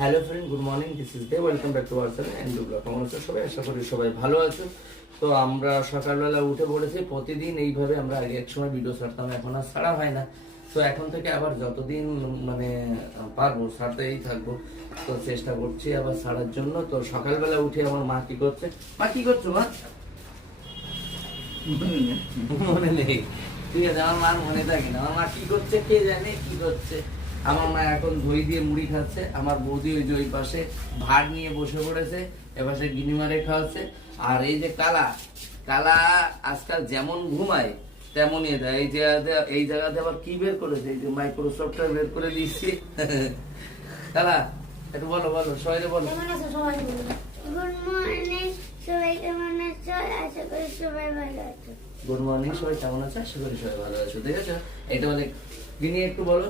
Hello friend, good morning, this is Dey, welcome back to our channel and blog. কেমন আছো সবাই? আশা করি সবাই ভালো আছো। তো আমরা সকালবেলা উঠে পড়েছি। প্রতিদিন এইভাবে আমরা আগে এক সময় ভিডিও ছাড়তাম, এখন আর ছাড়া হয় না। তো এখন থেকে আবার যতদিন মানে পারবো ছাড়তেই থাকবো। তো চেষ্টা করছি আবার ছাড়ার জন্য। তো সকালবেলা উঠে আমার মা কি করছে? মা কি করছো মা? মনে নেই, ঠিক আছে, আমার মার মনে থাকে না। আমার মা কি করছে কে জানে কি করছে। আমার মা এখন দই দিয়ে মুড়ি খাচ্ছে। আমার বৌদি ওই যে ওই পাশে ভাত নিয়ে বসে পড়েছে, এপাশে গিনি মারে খাওয়াচ্ছে। আর এই যে কালা কালা আজকাল যেমন ঘুমায় তেমনই দেয়। এই জায়গাতে আবার কি বের করেছে, এই যে মাইক্রোসফটওয়্যার বের করে দিচ্ছি। কালা একটু বলো বলো সবাই বলো। কেমন আছো সবাই? গুড মর্নিং সবাই, কেমন আছো? আশা করি সবাই ভালো আছো। গুড মর্নিং, সবাই কেমন আছে? আশা করি সবাই ভালো আছো। দেখেছো, এটা বলে গিনি একটু বলো।